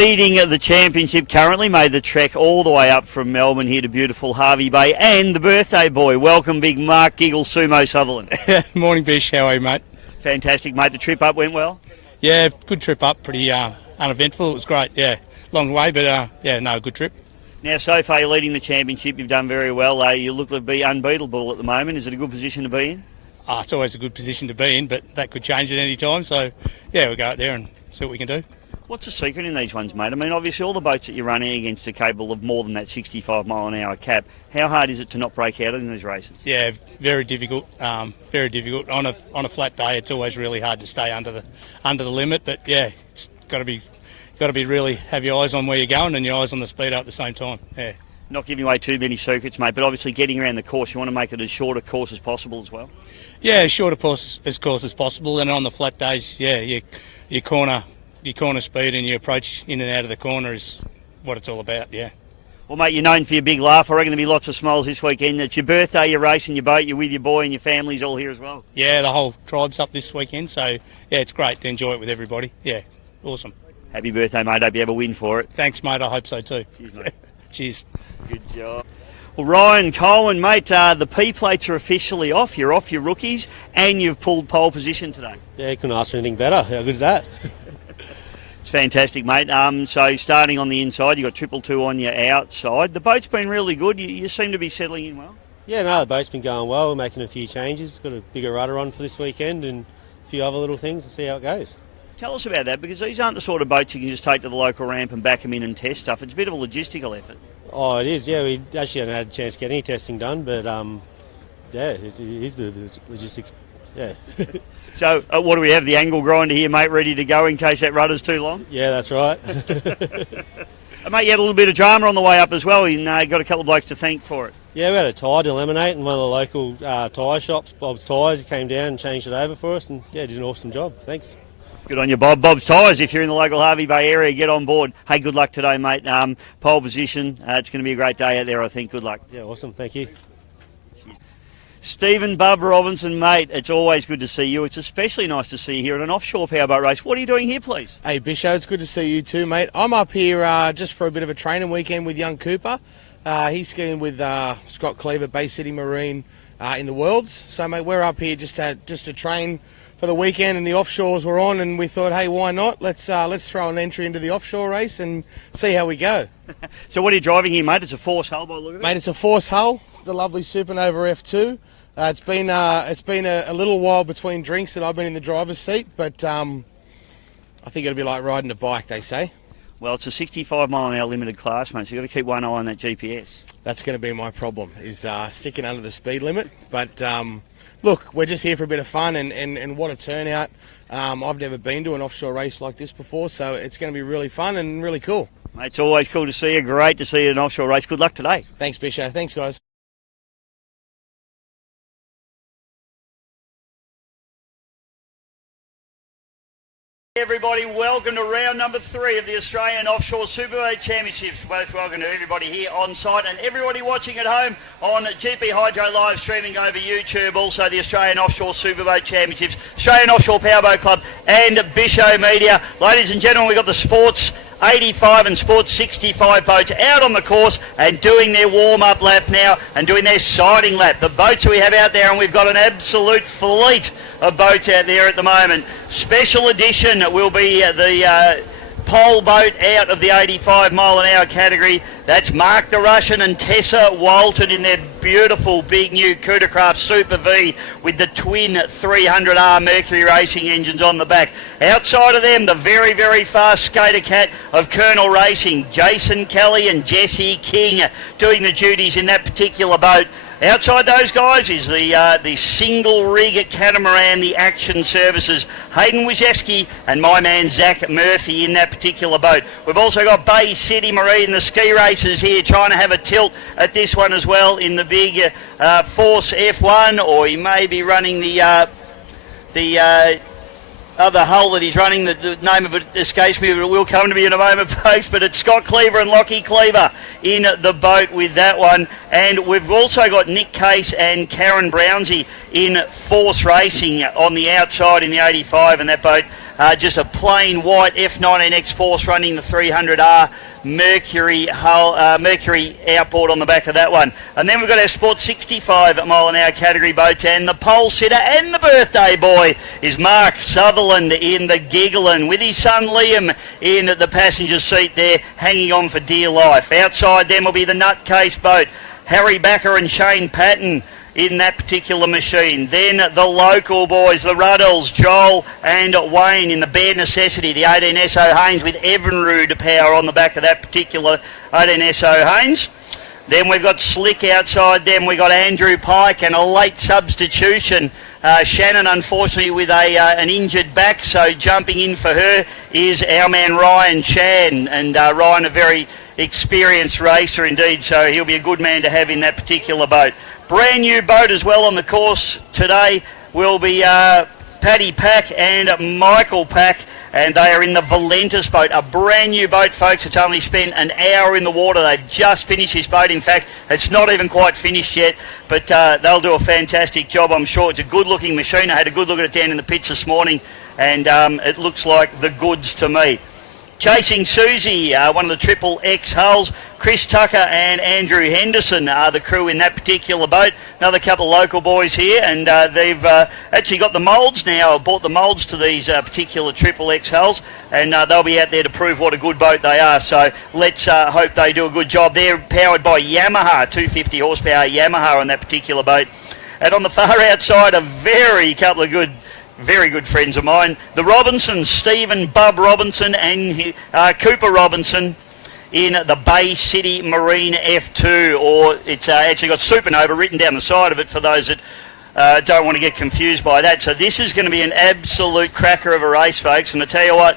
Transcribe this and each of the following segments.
leading the championship currently, made the trek all the way up from Melbourne here to beautiful Hervey Bay, and the birthday boy. Welcome, big Mark Giggle Sumo Sutherland. Morning, Bish. How are you, mate? Fantastic, mate. The trip up went well? Yeah, good trip up. Pretty uneventful. It was great, yeah. Long way, but good trip. Now, so far you're leading the championship. You've done very well. You look to be unbeatable at the moment. Is it a good position to be in? It's always a good position to be in, but that could change at any time. So, yeah, we'll go out there and see what we can do. What's the secret in these ones, mate? I mean, obviously all the boats that you're running against are capable of more than that 65 mile an hour cap. How hard is it to not break out in these races? Yeah, very difficult. Very difficult. On a flat day, it's always really hard to stay under the limit. But yeah, it's got to be really have your eyes on where you're going and your eyes on the speed at the same time. Yeah. Not giving away too many secrets, mate, but obviously getting around the course, you want to make it as short a course as possible as well. Yeah, short a course as possible, and on the flat days, yeah, your corner speed and your approach in and out of the corner is what it's all about, yeah. Well, mate, you're known for your big laugh. I reckon there'll be lots of smiles this weekend. It's your birthday, you're racing your boat, you're with your boy and your family's all here as well. Yeah, the whole tribe's up this weekend, so yeah, it's great to enjoy it with everybody. Yeah, awesome. Happy birthday, mate. Hope you have a win for it. Thanks, mate. I hope so too. Cheers, mate. Cheers. Good job. Well, Ryan Cohen, mate, the P-plates are officially off. You're off your rookies and you've pulled pole position today. Yeah, couldn't ask for anything better. How good is that? It's fantastic, mate. So starting on the inside, you've got 222 on your outside. The boat's been really good. You seem to be settling in well. Yeah, no, the boat's been going well. We're making a few changes. Got a bigger rudder on for this weekend and a few other little things to see how it goes. Tell us about that, because these aren't the sort of boats you can just take to the local ramp and back them in and test stuff. It's a bit of a logistical effort. Oh, it is, yeah. We actually haven't had a chance to get any testing done, but yeah, it is a bit of logistics, yeah. So what do we have, the angle grinder here, mate, ready to go in case that rudder's too long? Yeah, that's right. Mate, you had a little bit of drama on the way up as well, and got a couple of blokes to thank for it. Yeah, we had a tyre to eliminate in one of the local tyre shops, Bob's Tyres. He came down and changed it over for us, and yeah, did an awesome job. Thanks. Good on you, Bob. Bob's Tyres, if you're in the local Hervey Bay area, get on board. Hey, good luck today, mate. Pole position. It's going to be a great day out there, I think. Good luck. Yeah, awesome. Thank you. Stephen Bub Robinson, mate, it's always good to see you. It's especially nice to see you here at an offshore powerboat race. What are you doing here, please? Hey, Bisho, it's good to see you too, mate. I'm up here just for a bit of a training weekend with young Cooper. He's skiing with Scott Cleaver, Bay City Marine in the Worlds. So, mate, we're up here just to train for the weekend, and the offshores were on, and we thought, hey, why not? Let's throw an entry into the offshore race and see how we go. So what are you driving here, mate? It's a Force hull by the look of it? Mate, it's a Force hull. It's the lovely Supernova F2. It's been a little while between drinks that I've been in the driver's seat, but I think it'll be like riding a bike, they say. Well, it's a 65 mile an hour limited class, mate, so you've got to keep one eye on that GPS. That's going to be my problem, is sticking under the speed limit. But look, we're just here for a bit of fun, and what a turnout. I've never been to an offshore race like this before, so it's going to be really fun and really cool. Mate, it's always cool to see you. Great to see you at an offshore race. Good luck today. Thanks, Bisho. Thanks, guys. Everybody, welcome to round number 3 of the Australian Offshore Superboat Championships. Both welcome to everybody here on site and everybody watching at home on GP Hydro live streaming over YouTube. Also the Australian Offshore Superboat Championships, Australian Offshore Powerboat Club and Bisho Media. Ladies and gentlemen, we've got the Sports 85 and Sports 65 boats out on the course and doing their warm-up lap now and doing their sighting lap. The boats we have out there, and we've got an absolute fleet of boats out there at the moment. Special edition will be the pole boat out of the 85 mile an hour category. That's Mark the Russian and Tessa Walton in their beautiful big new Coodercraft Super V with the twin 300R Mercury racing engines on the back. Outside of them, the very, very fast skater cat of Colonel Racing, Jason Kelly and Jesse King doing the duties in that particular boat. Outside those guys is the single rig catamaran, the Action Services, Hayden Wojcicki and my man Zach Murphy in that particular boat. We've also got Bay City Marine, the ski racers here, trying to have a tilt at this one as well in the big Force F1, or he may be running the other hull that he's running, the name of it escapes me, but it will come to me in a moment, folks. But it's Scott Cleaver and Lockie Cleaver in the boat with that one. And we've also got Nick Case and Karen Brownsey in Force Racing on the outside in the 85, and that boat just a plain white F19X Force running the 300R Mercury outboard on the back of that one. And then we've got our Sport 65 mile an hour category boats, and the pole sitter and the birthday boy is Mark Sutherland in the Giggling with his son Liam in the passenger seat there, hanging on for dear life. Outside them will be the Nutcase boat, Harry Backer and Shane Patton in that particular machine. Then the local boys, the Ruddells, Joel and Wayne in the Bare Necessity, the 18 SO Haynes with Evinrude power on the back of that particular 18 SO Haynes. Then we've got Slick outside them. We've got Andrew Pike and a late substitution. Shannon, unfortunately, with an injured back, so jumping in for her is our man Ryan Chan. And Ryan, a very experienced racer indeed, so he'll be a good man to have in that particular boat. Brand new boat as well on the course today will be Paddy Pack and Michael Pack, and they are in the Valentis boat, a brand new boat, folks. It's only spent an hour in the water. They've just finished this boat. In fact, it's not even quite finished yet, but they'll do a fantastic job, I'm sure. It's a good-looking machine. I had a good look at it down in the pits this morning, and it looks like the goods to me. Chasing Susie, one of the Triple X hulls. Chris Tucker and Andrew Henderson are the crew in that particular boat. Another couple of local boys here, and they've actually got the moulds now, bought the moulds to these particular Triple X hulls, and they'll be out there to prove what a good boat they are. So let's hope they do a good job. They're powered by Yamaha, 250 horsepower Yamaha on that particular boat. And on the far outside, very good friends of mine, the Robinsons, Stephen Bub Robinson and Cooper Robinson in the Bay City Marine F2, or it's actually got Supernova written down the side of it for those that don't want to get confused by that. So this is going to be an absolute cracker of a race, folks, and I tell you what,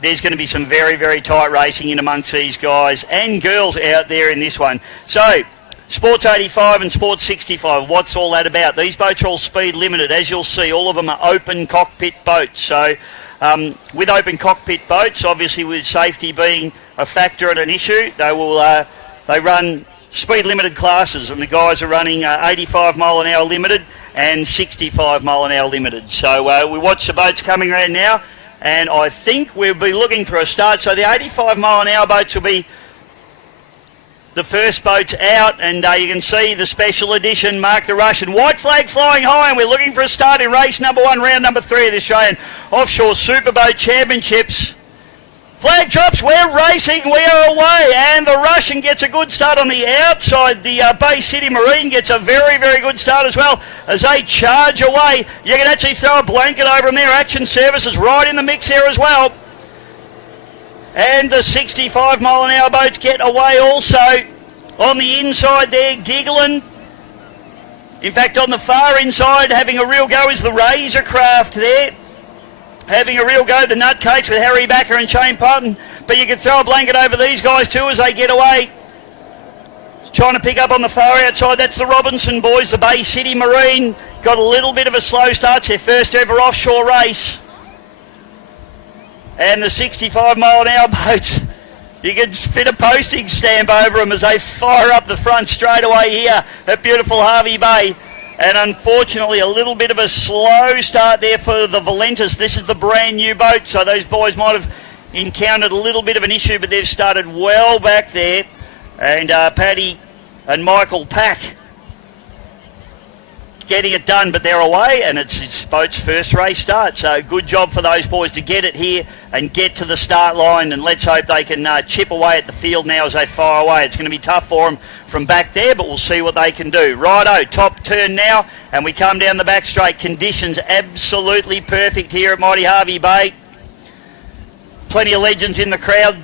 there's going to be some very, very tight racing in amongst these guys and girls out there in this one. So Sports 85 and Sports 65, what's all that about? These boats are all speed limited. As you'll see, all of them are open cockpit boats. So with open cockpit boats, obviously with safety being a factor and an issue, they run speed limited classes, and the guys are running 85 mile an hour limited and 65 mile an hour limited. So we watch the boats coming around now, and I think we'll be looking for a start. So the 85 mile an hour boats will be the first boat's out, and you can see the special edition Mark the Russian. White flag flying high, and we're looking for a start in race number 1, round number 3 of the Australian Offshore Superboat Championships. Flag drops, we're racing, we are away, and the Russian gets a good start on the outside. The Bay City Marine gets a very, very good start as well as they charge away. You can actually throw a blanket over them there. Action Services right in the mix here as well. And the 65 mile an hour boats get away also. On the inside there, Giggling. In fact, on the far inside, having a real go is the Razor Craft there. Having a real go, the Nutcase with Harry Backer and Shane Patton. But you can throw a blanket over these guys too as they get away. Trying to pick up on the far outside, that's the Robinson boys, the Bay City Marine. Got a little bit of a slow start. It's their first ever offshore race. And the 65 mile an hour boats, you can fit a postage stamp over them as they fire up the front straight away here at beautiful Harvey Bay. And unfortunately, a little bit of a slow start there for the Valentis. This is the brand new boat, so those boys might have encountered a little bit of an issue, but they've started well back there. And Paddy and Michael Pack getting it done, but they're away, and it's his boat's first race start. So good job for those boys to get it here and get to the start line, and let's hope they can chip away at the field now as they fire away. It's going to be tough for them from back there, but we'll see what they can do. Righto, top turn now, and we come down the back straight. Conditions absolutely perfect here at Mighty Harvey Bay. Plenty of legends in the crowd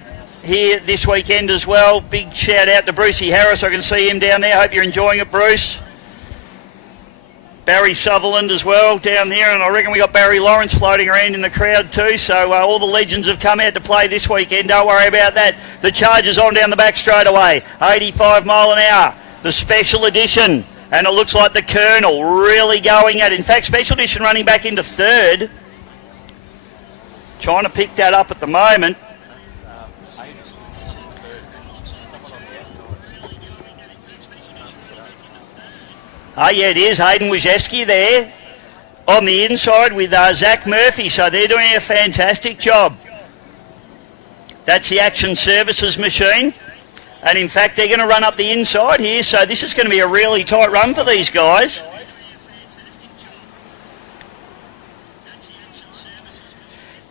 here this weekend as well. Big shout out to Brucey Harris. I can see him down there. Hope you're enjoying it, Bruce. Barry Sutherland as well down there, and I reckon we got Barry Lawrence floating around in the crowd too. So all the legends have come out to play this weekend. Don't worry about that. The Chargers on down the back straight away. 85 mile an hour. The special edition, and it looks like the Colonel really going at it. In fact, special edition running back into third. Trying to pick that up at the moment. Oh, yeah, it is. Hayden Wojcicki there. on the inside with Zach Murphy, so they're doing a fantastic job. That's the Action Services machine. And in fact, they're going to run up the inside here, so this is going to be a really tight run for these guys.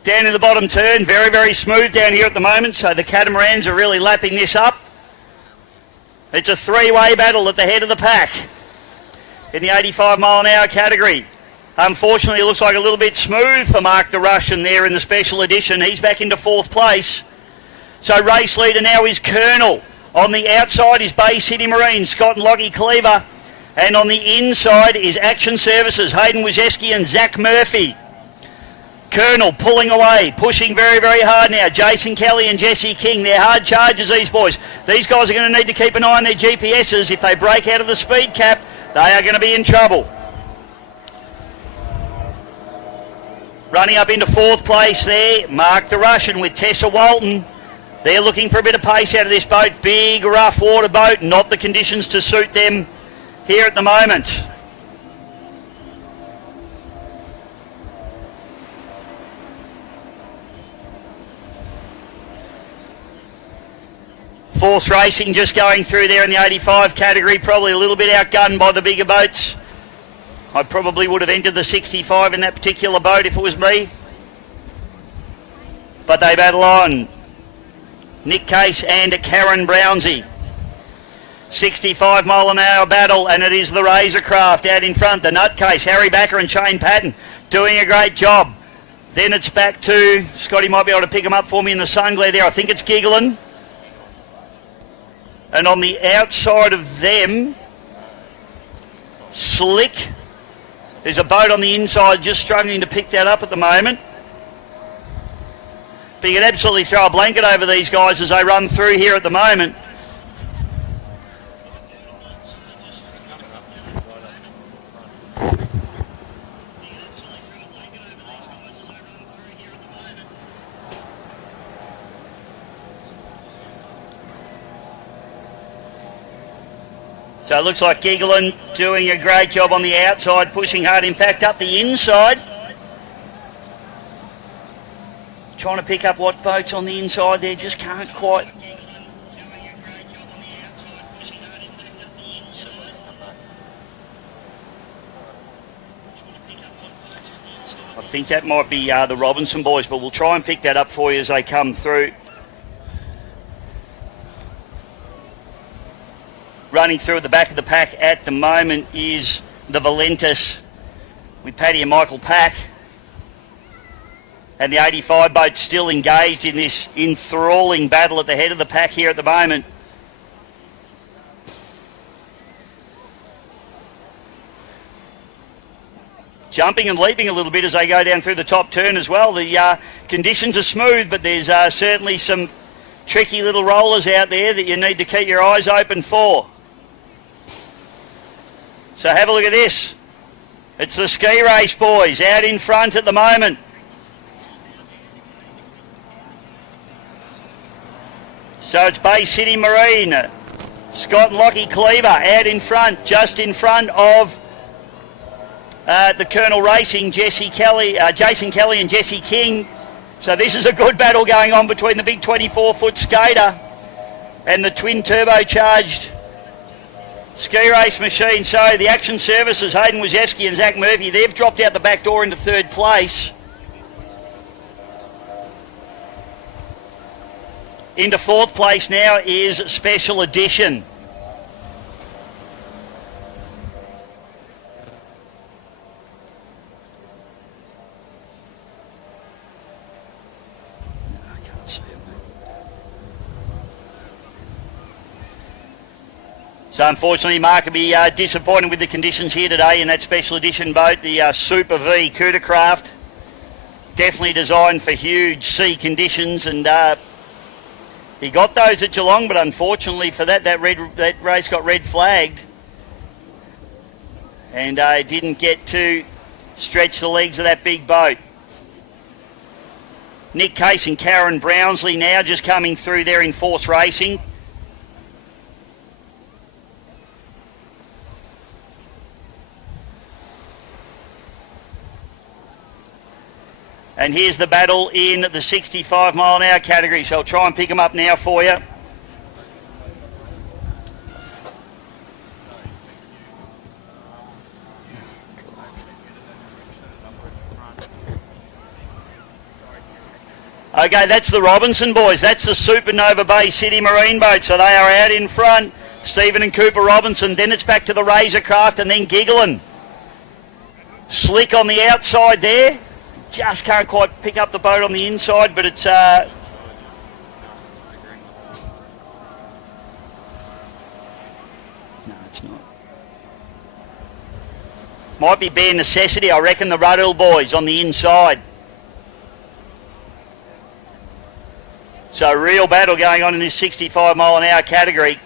Down in the bottom turn, very, very smooth down here at the moment, so the Catamarans are really lapping this up. It's a three-way battle at the head of the pack in the 85 mile an hour category. Unfortunately, it looks like a little bit smooth for Mark the Russian there in the special edition. He's back into fourth place. So race leader now is Colonel. On the outside is Bay City Marine, Scott and Lockie Cleaver. And on the inside is Action Services, Hayden Wieseski and Zach Murphy. Colonel pulling away, pushing very, very hard now. Jason Kelly and Jesse King, they're hard chargers, these boys. These guys are going to need to keep an eye on their GPSs. If they break out of the speed cap, they are going to be in trouble. Running up into fourth place there, Mark the Russian with Tessa Walton. They're looking for a bit of pace out of this boat. Big, rough water boat, not the conditions to suit them here at the moment. Force Racing just going through there in the 85 category, probably a little bit outgunned by the bigger boats. I probably would have entered the 65 in that particular boat if it was me. But they battle on. Nick Case and Karen Brownsey. 65 mile an hour battle, and it is the Razorcraft out in front. The Nutcase, Harry Backer and Shane Patton doing a great job. Then it's back to, Scotty might be able to pick them up for me in the sun glare there. I think it's Giggling. And on the outside of them, Slick. There's a boat on the inside just struggling to pick that up at the moment. But you can absolutely throw a blanket over these guys as they run through here at the moment. So it looks like Giggling doing a great job on the outside, pushing hard. In fact, up the inside. Trying to pick up what boat's on the inside there, just can't quite. I think that might be the Robinson boys, but we'll try and pick that up for you as they come through. Running through at the back of the pack at the moment is the Valentis with Paddy and Michael Pack. And the 85 boat still engaged in this enthralling battle at the head of the pack here at the moment. Jumping and leaping a little bit as they go down through the top turn as well. The conditions are smooth, but there's certainly some tricky little rollers out there that you need to keep your eyes open for. So have a look at this. It's the ski race boys out in front at the moment. So it's Bay City Marine, Scott and Lockie Cleaver out in front, just in front of the Colonel Racing, Jason Kelly and Jesse King. So this is a good battle going on between the big 24-foot skater and the twin turbocharged ski race machine. So the Action Services, Hayden Wieseski and Zach Murphy, they've dropped out the back door into third place. Into fourth place now is Special Edition. I can't see it, mate. So unfortunately, Mark will be disappointed with the conditions here today in that Special Edition boat, the Super V Cootercraft. Definitely designed for huge sea conditions, and he got those at Geelong, but unfortunately for that race got red flagged, and didn't get to stretch the legs of that big boat. Nick Case and Karen Brownsley now just coming through there in Force Racing. And here's the battle in the 65 mile an hour category. So I'll try and pick them up now for you. Okay, that's the Robinson boys. That's the Supernova Bay City Marine boat. So they are out in front. Stephen and Cooper Robinson. Then it's back to the Razorcraft and then Giggling. Slick on the outside there. Just can't quite pick up the boat on the inside, but it's... No, it's not. Might be bare necessity, I reckon, the Ruddell boys on the inside. So real battle going on in this 65 mile an hour category.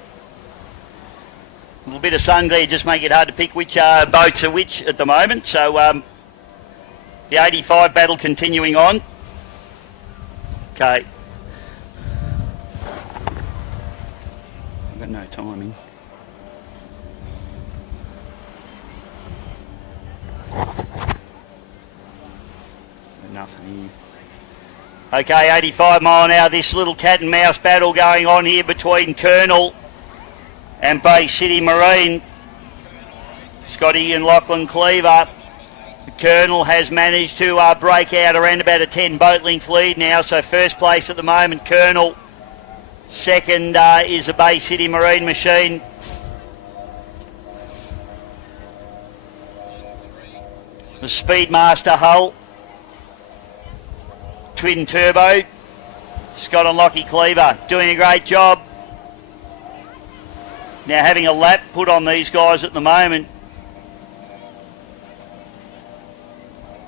A little bit of sun glare just make it hard to pick which boats are which at the moment. So the 85 battle continuing on. Okay. I've got no timing. Nothing here. Okay, 85 mile an hour, this little cat and mouse battle going on here between Colonel and Bay City Marine. Scotty and Lachlan Cleaver. The Colonel has managed to break out around about a 10 boat length lead now, so first place at the moment, Colonel. Second is the Bay City Marine machine. The Speedmaster hull. Twin turbo, Scott and Lockie Cleaver doing a great job. Now having a lap put on these guys at the moment.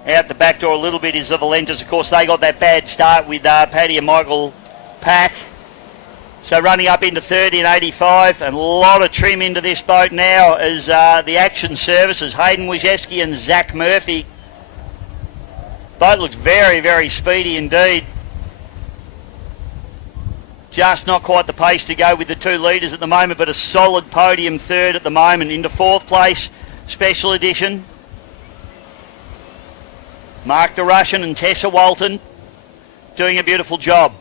Out the back door a little bit is the Valentas. Of course, they got that bad start with Paddy and Michael Pack. So running up into 30 and 85, and a lot of trim into this boat now as the Action Services, Hayden Wojcicki and Zach Murphy. Boat looks very, very speedy indeed. Just not quite the pace to go with the 2 leaders at the moment, but a solid podium third at the moment. Into 4th place, Special Edition. Mark the Russian and Tessa Walton doing a beautiful job.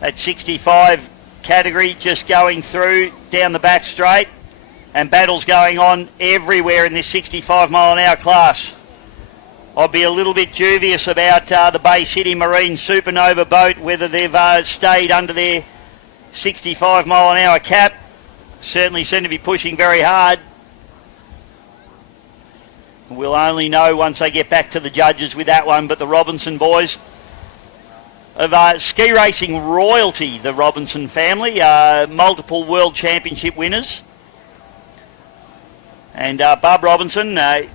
That 65 category just going through down the back straight. And battles going on everywhere in this 65 mile an hour class. I'll be a little bit dubious about the Bay City Marine Supernova boat, whether they've stayed under their 65 mile an hour cap. Certainly seem to be pushing very hard. We'll only know once they get back to the judges with that one, but the Robinson boys of ski racing royalty, the Robinson family, multiple world championship winners. And Bob Robinson has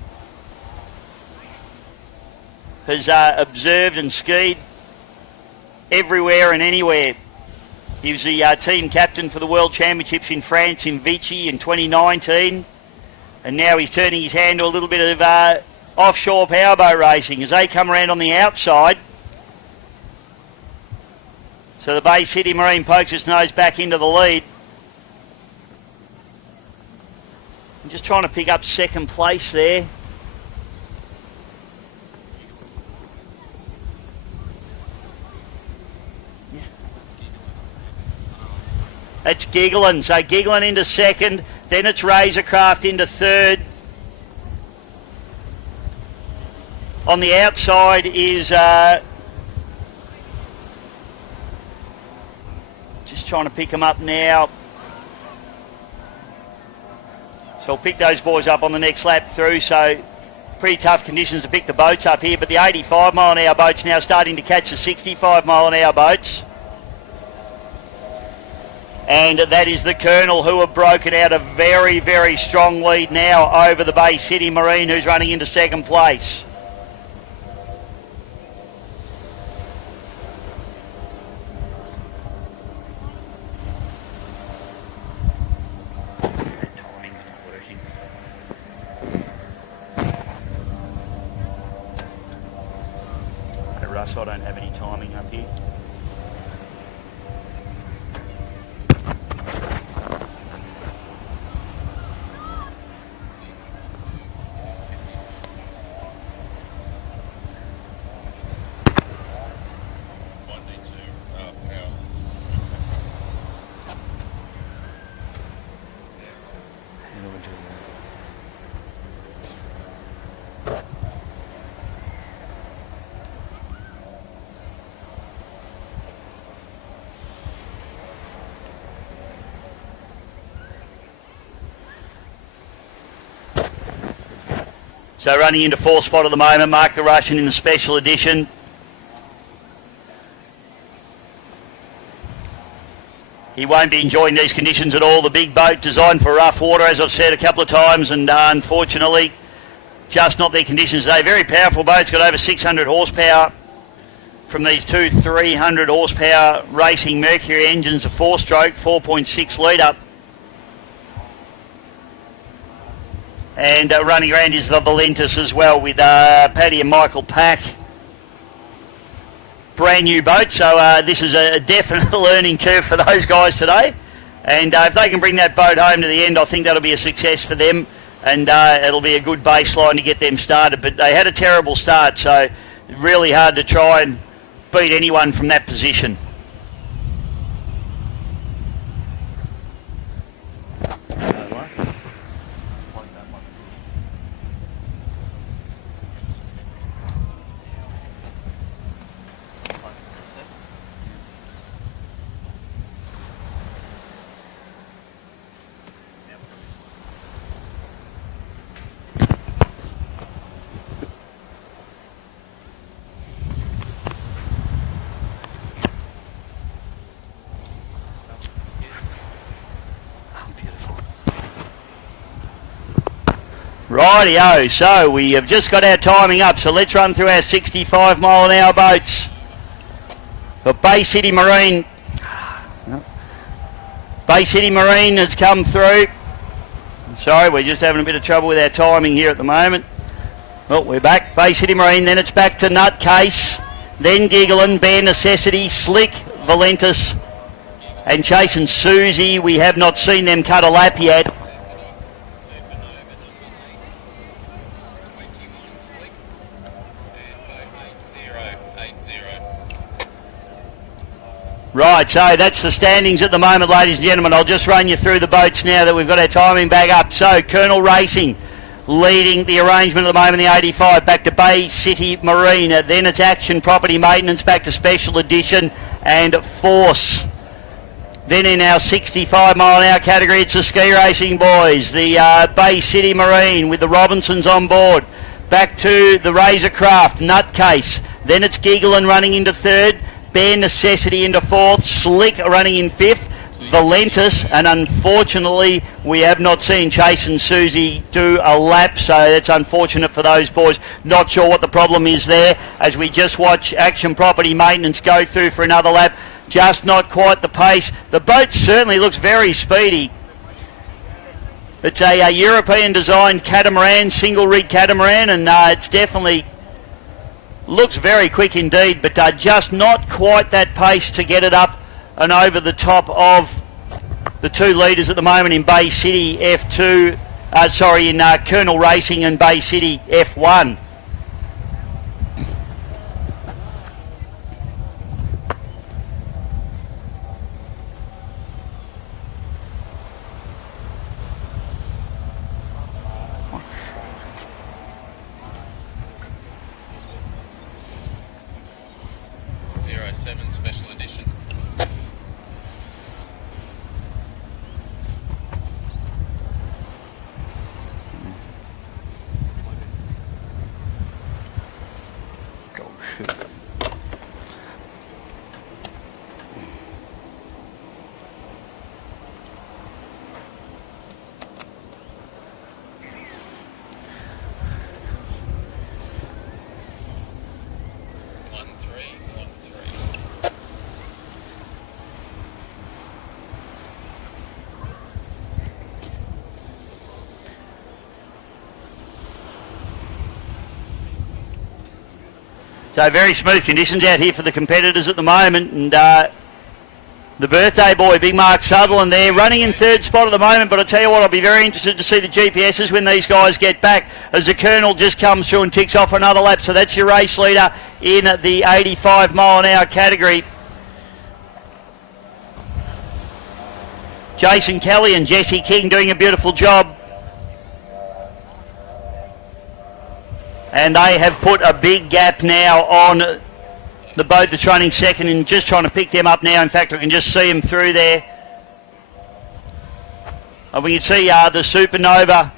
observed and skied everywhere and anywhere. He was the team captain for the World Championships in France in Vichy in 2019. And now he's turning his hand to a little bit of offshore powerboat racing as they come around on the outside. So the Bay City Marine pokes its nose back into the lead. I'm just trying to pick up second place there. That's Giggling. So Giggling into second. Then it's Razorcraft into third. On the outside is... just trying to pick them up now. So we'll pick those boys up on the next lap through. So pretty tough conditions to pick the boats up here. But the 85 mile an hour boats now starting to catch the 65 mile an hour boats. And that is the Colonel, who have broken out a very, very strong lead now over the Bay City Marine, who's running into second place. So I don't have any timing up here. So running into fourth spot at the moment, Mark the Russian in the special edition. He won't be enjoying these conditions at all. The big boat designed for rough water, as I've said a couple of times, and unfortunately just not their conditions today. Very powerful boat. It's got over 600 horsepower from these two 300 horsepower racing Mercury engines, a 4-stroke, 4.6 litre. And running around is the Valentis as well, with Paddy and Michael Pack. Brand new boat, so this is a definite learning curve for those guys today. And if they can bring that boat home to the end, I think that'll be a success for them. And it'll be a good baseline to get them started. But they had a terrible start, so really hard to try and beat anyone from that position. Rightio, so we have just got our timing up, so let's run through our 65 mile an hour boats. For Bay City Marine. Bay City Marine has come through. Sorry, we're just having a bit of trouble with our timing here at the moment. Well, we're back. Bay City Marine, then it's back to Nutcase, then Giggling, Bare Necessity, Slick, Valentis, and Chase and Susie. We have not seen them cut a lap yet. Right, so that's the standings at the moment, ladies and gentlemen. I'll just run you through the boats now that we've got our timing back up. So, Colonel Racing leading the arrangement at the moment, the 85, back to Bay City Marine. Then it's Action Property Maintenance, back to Special Edition and Force. Then in our 65 mile an hour category, it's the Ski Racing boys, the Bay City Marine with the Robinsons on board. Back to the Razorcraft, Nutcase. Then it's Giggling running into third. Bare Necessity into fourth, Slick running in fifth, Valentis, and unfortunately we have not seen Chase and Susie do a lap, so that's unfortunate for those boys. Not sure what the problem is there as we just watch Action Property Maintenance go through for another lap. Just not quite the pace. The boat certainly looks very speedy. It's a European designed catamaran, single rig catamaran, and it's definitely looks very quick indeed, but just not quite that pace to get it up and over the top of the two leaders at the moment in Bay City F2, in Colonel Racing and Bay City F1. So very smooth conditions out here for the competitors at the moment, and the birthday boy, Big Mark Sutherland there, running in third spot at the moment, but I tell you what, I'll be very interested to see the GPSs when these guys get back, as the Colonel just comes through and ticks off another lap. So that's your race leader in the 85 mile an hour category. Jason Kelly and Jesse King doing a beautiful job. And they have put a big gap now on the boat that's running second, and just trying to pick them up now. In fact, I can just see them through there. And we can see the Supernova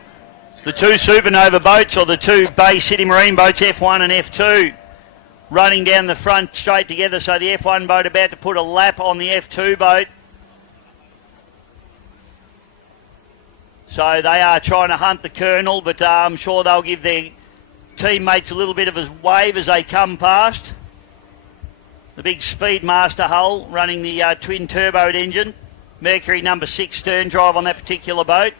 The two Supernova boats, or the two Bay City Marine boats, F1 and F2, running down the front straight together. So the F1 boat about to put a lap on the F2 boat. So they are trying to hunt the Colonel, but I'm sure they'll give their teammates a little bit of a wave as they come past. The big Speedmaster hull running the twin turbo engine. Mercury number 6 stern drive on that particular boat.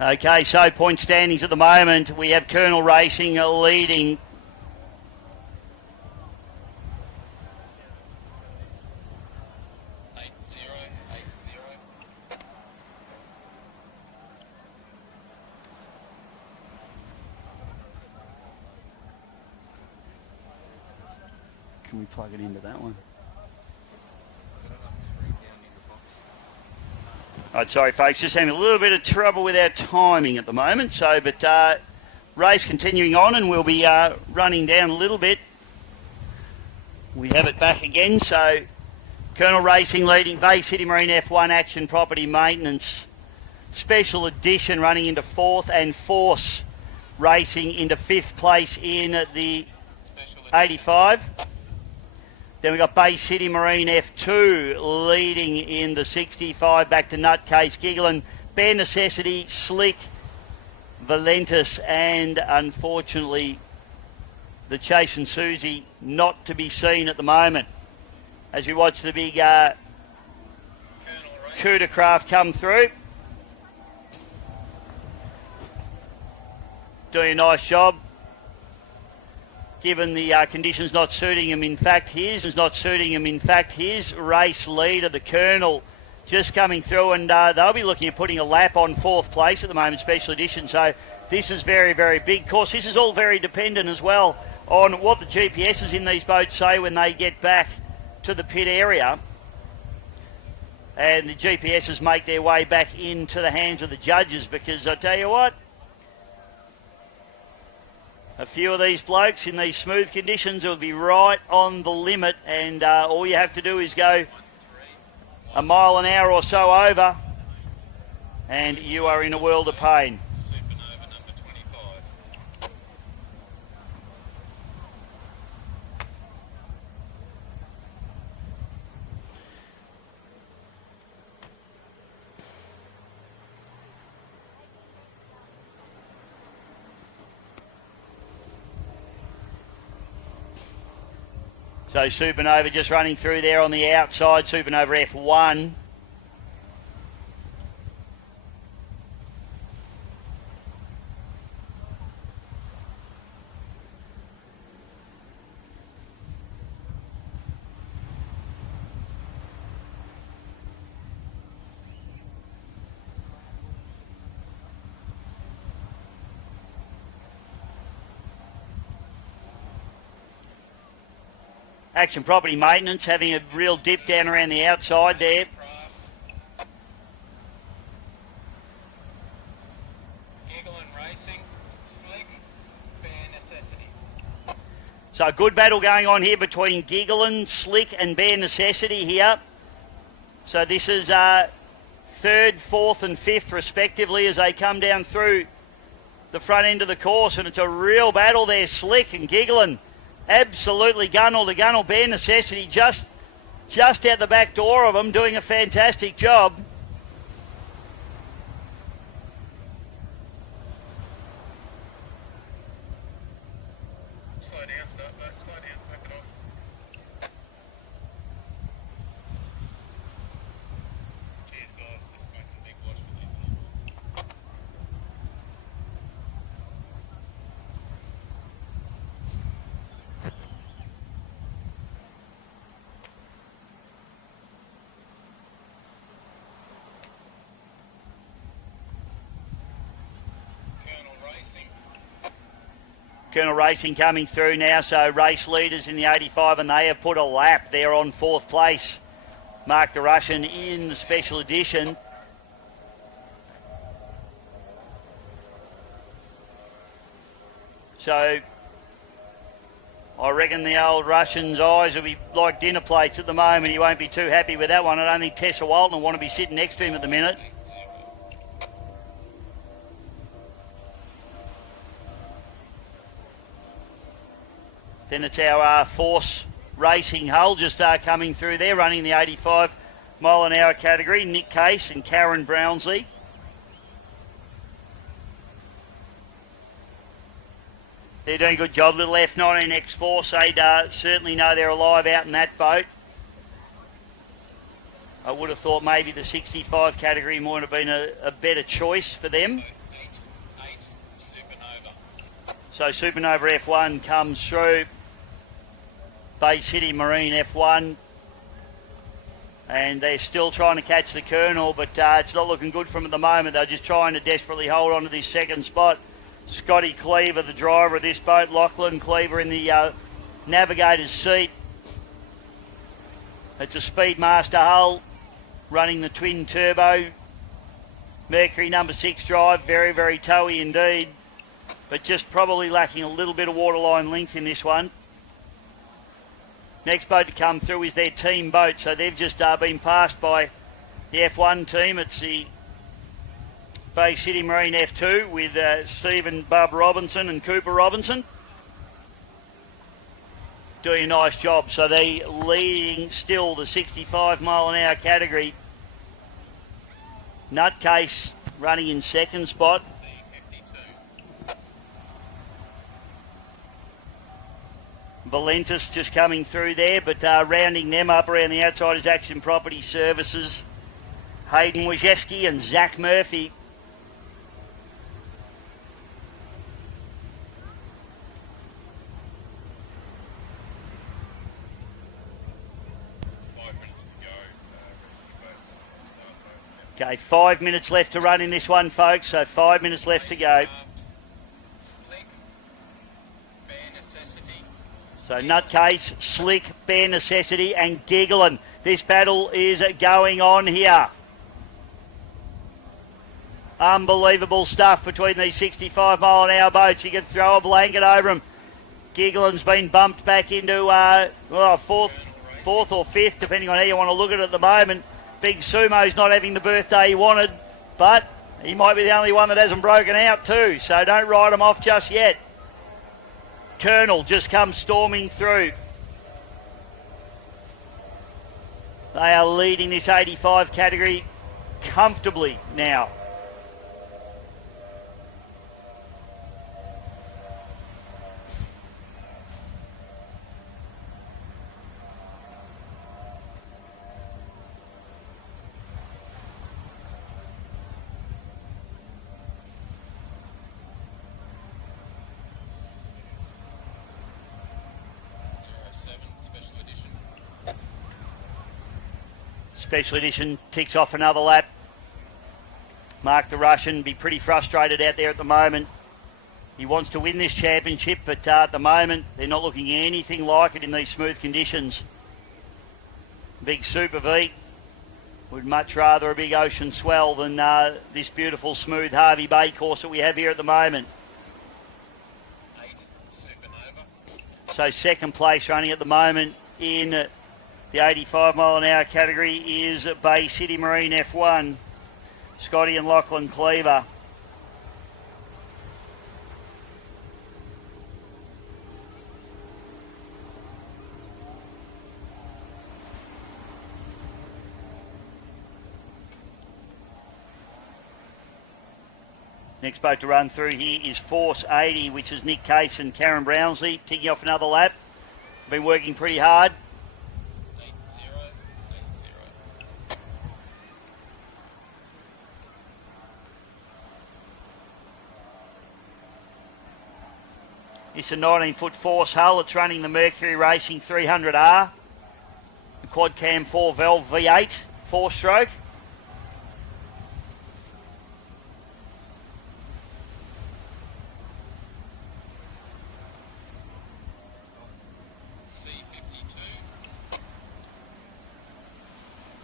Okay, so point standings at the moment. We have Colonel Racing leading. Can we plug it into that one? Right, sorry folks, just having a little bit of trouble with our timing at the moment. So, but race continuing on, and we'll be running down a little bit. We have it back again. So, Colonel Racing leading, Bay City Marine F1 Action Property Maintenance Special Edition running into 4th, and Force Racing into 5th place in the 85. Then we've got Bay City Marine F2 leading in the 65, back to Nutcase, Giggling, Bare Necessity, Slick, Valentis, and unfortunately the Chase and Susie not to be seen at the moment. As we watch the big Cuda craft come through. Doing a nice job. Given the conditions not suiting him, in fact, his race leader, the Colonel, just coming through, and they'll be looking at putting a lap on 4th place at the moment, Special Edition. So this is very, very big. Of course, this is all very dependent as well on what the GPSs in these boats say when they get back to the pit area. And the GPSs make their way back into the hands of the judges, because I tell you what, a few of these blokes in these smooth conditions will be right on the limit, and all you have to do is go a mile an hour or so over, and you are in a world of pain. So Supernova just running through there on the outside, Supernova F1. Action Property Maintenance having a real dip down around the outside there. So a good battle going on here between Giggling, Slick and Bare Necessity here. So this is 3rd, 4th and 5th respectively as they come down through the front end of the course, and it's a real battle there. Slick and Giggling absolutely gunnel to gunnel. Bare Necessity just out the back door of them, doing a fantastic job. Slow down, slow down, back it off. Cheers guys, just making a big wash with you. Colonel Racing coming through now, so race leaders in the 85, and they have put a lap. They're on 4th place. Mark the Russian in the special edition. So I reckon the old Russian's eyes will be like dinner plates at the moment. He won't be too happy with that one. I don't think Tessa Walton will want to be sitting next to him at the minute. Then it's our Force Racing hull just coming through there, running the 85 mile an hour category. Nick Case and Karen Brownsley. They're doing a good job. Little F19 X-Force, they'd certainly know they're alive out in that boat. I would have thought maybe the 65 category might have been a better choice for them. So Supernova F1 comes through. Bay City Marine F1. And they're still trying to catch the Colonel, but it's not looking good for them at the moment. They're just trying to desperately hold on to this second spot. Scotty Cleaver, the driver of this boat. Lachlan Cleaver in the navigator's seat. It's a Speedmaster hull running the twin turbo. Mercury number 6 drive. Very, very towy indeed. But just probably lacking a little bit of waterline length in this one. Next boat to come through is their team boat. So they've just been passed by the F1 team. It's the Bay City Marine F2 with Stephen Bub Robinson and Cooper Robinson. Doing a nice job. So they leading still the 65 mile an hour category. Nutcase running in second spot. Valentis just coming through there, but rounding them up around the outside is Action Property Services. Hayden Wojcicki and Zach Murphy. Okay, 5 minutes left to run in this one, folks, so 5 minutes left to go. So Nutcase, Slick, Bare Necessity and Giggling. This battle is going on here. Unbelievable stuff between these 65 mile an hour boats. You can throw a blanket over them. Giggling's been bumped back into fourth or fifth, depending on how you want to look at it at the moment. Big Sumo's not having the birthday he wanted, but he might be the only one that hasn't broken out too, so don't write him off just yet. Colonel just comes storming through. They are leading this 85 category comfortably now. Special Edition ticks off another lap. Mark the Russian be pretty frustrated out there at the moment. He wants to win this championship, but at the moment they're not looking anything like it in these smooth conditions. Big Super V would much rather a big ocean swell than this beautiful smooth Harvey Bay course that we have here at the moment. So second place running at the moment in the 85 mile an hour category is Bay City Marine F1, Scotty and Lachlan Cleaver. Next boat to run through here is Force 80, which is Nick Case and Karen Brownsley, ticking off another lap. Been working pretty hard. It's a 19-foot Force hull. It's running the Mercury Racing 300R. The quad cam 4 valve V8 4-stroke.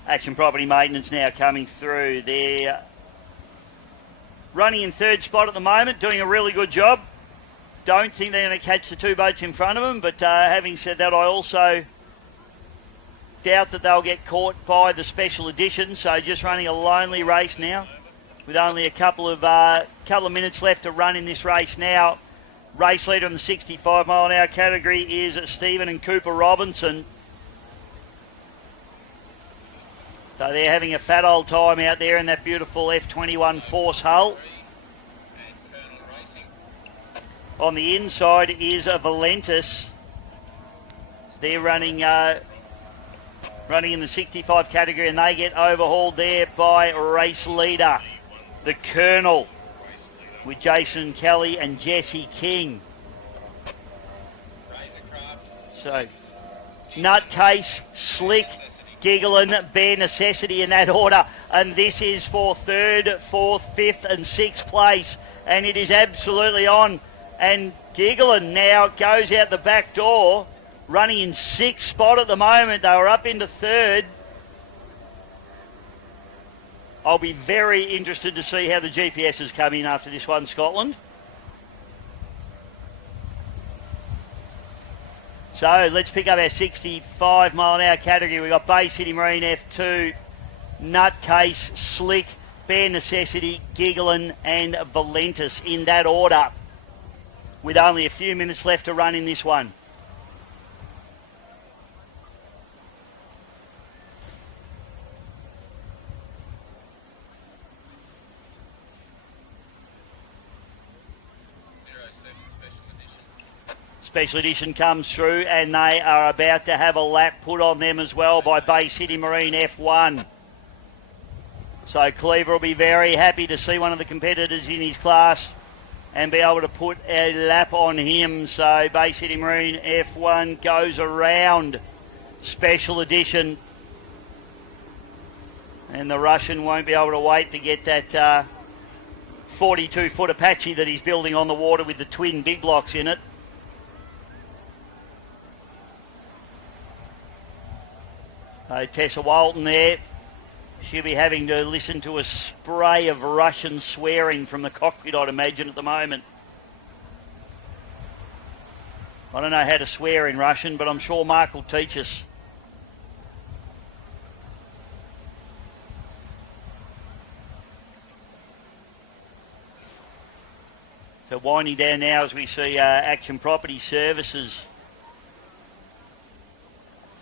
Action Property Maintenance now coming through. They're running in third spot at the moment, doing a really good job. Don't think they're going to catch the two boats in front of them, but having said that, I also doubt that they'll get caught by the special edition. So just running a lonely race now, with only a couple of minutes left to run in this race now. Race leader in the 65 mile an hour category is Stephen and Cooper Robinson. So they're having a fat old time out there in that beautiful F21 Force hull. On the inside is a Valentis. They're running in the 65 category, and they get overhauled there by race leader, the Colonel, with Jason Kelly and Jesse King. So, Nutcase, Slick, Gigglin, Bare Necessity in that order. And this is for third, fourth, fifth and sixth place. And it is absolutely on. And Gigglin now goes out the back door, running in sixth spot at the moment. They were up into third. I'll be very interested to see how the GPSs come in after this one, Scotland. So let's pick up our 65 mile an hour category. We've got Bay City Marine F2, Nutcase, Slick, Bare Necessity, Gigglin and Valentis in that order, with only a few minutes left to run in this one. Special edition comes through, and they are about to have a lap put on them as well by Bay City Marine F1. So Cleaver will be very happy to see one of the competitors in his class and be able to put a lap on him. So Bay City Marine F1 goes around Special edition. And the Russian won't be able to wait to get that 42-foot Apache that he's building on the water with the twin big blocks in it. Tessa Walton there. She'll be having to listen to a spray of Russian swearing from the cockpit, I'd imagine, at the moment. I don't know how to swear in Russian, but I'm sure Mark will teach us. So winding down now as we see Action Property Services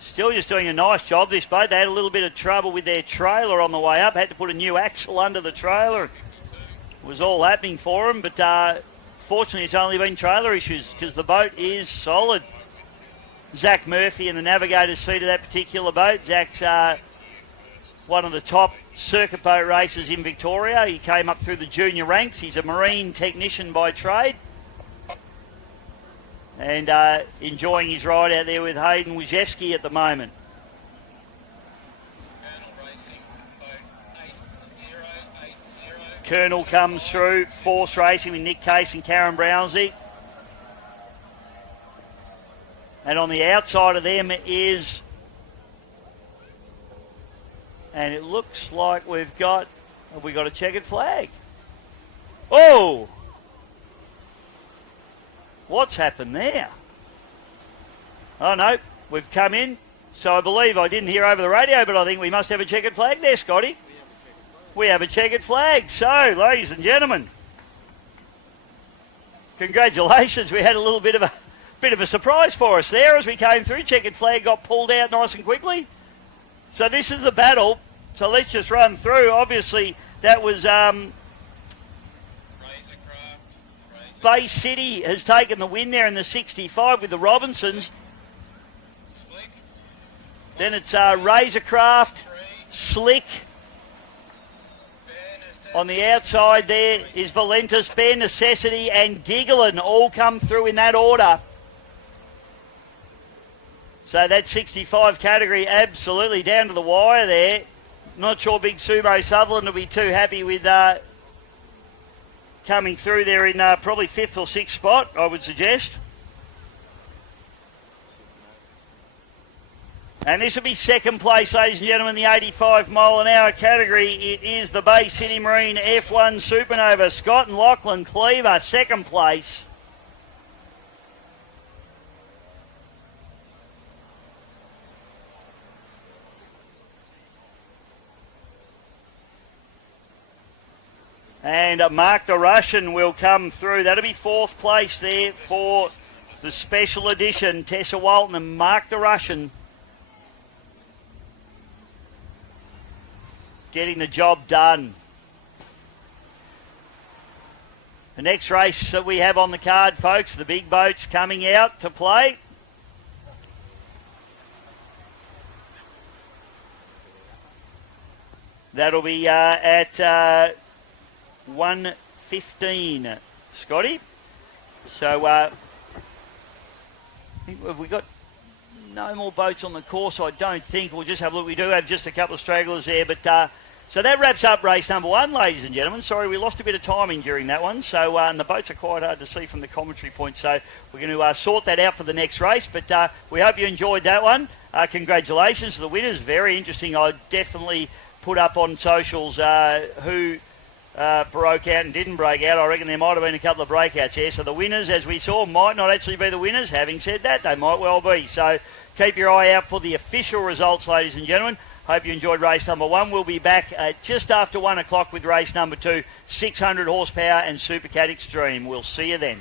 still just doing a nice job, this boat. They had a little bit of trouble with their trailer on the way up. Had to put a new axle under the trailer. It was all happening for them, but fortunately it's only been trailer issues because the boat is solid. Zach Murphy in the navigator's seat of that particular boat. Zach's one of the top circuit boat racers in Victoria. He came up through the junior ranks. He's a marine technician by trade. And enjoying his ride out there with Hayden Wojewski at the moment. Colonel comes through, Force Racing with Nick Case and Karen Brownsy. And on the outside of them is, and it looks like have we got a checkered flag? Oh! What's happened there? Oh no, we've come in. So I believe I didn't hear over the radio, but I think we must have a checkered flag there, Scotty. We have a checkered flag. So, ladies and gentlemen, congratulations. We had a little bit of a surprise for us there as we came through. Checkered flag got pulled out nice and quickly. So this is the battle. So let's just run through. Obviously, that was Bay City has taken the win there in the 65 with the Robinsons. Then it's Razorcraft, Slick. On the outside there is Valentis, Bare Necessity and Gigglin all come through in that order. So that 65 category absolutely down to the wire there. Not sure Big Sumo Sutherland will be too happy with coming through there in probably 5th or 6th spot, I would suggest. And this will be second place, ladies and gentlemen, the 85 mile an hour category. It is the Bay City Marine F1 Supernova. Scott and Lachlan Cleaver, second place. And Mark the Russian will come through. That'll be fourth place there for the special edition. Tessa Walton and Mark the Russian getting the job done. The next race that we have on the card, folks, the big boats coming out to play. That'll be at 1:15, Scotty. So I think have we got no more boats on the course? I don't think. We'll just have a look. We do have just a couple of stragglers there, but so that wraps up race number 1, ladies and gentlemen. Sorry, we lost a bit of timing during that one. So and the boats are quite hard to see from the commentary point. So we're going to sort that out for the next race. But we hope you enjoyed that one. Congratulations to the winners. Very interesting. I definitely put up on socials who broke out and didn't break out. I reckon there might have been a couple of breakouts here. So the winners, as we saw, might not actually be the winners. Having said that, they might well be. So keep your eye out for the official results, ladies and gentlemen. Hope you enjoyed race number 1. We'll be back just after 1 o'clock with race number 2, 600 horsepower and Supercat Extreme. We'll see you then.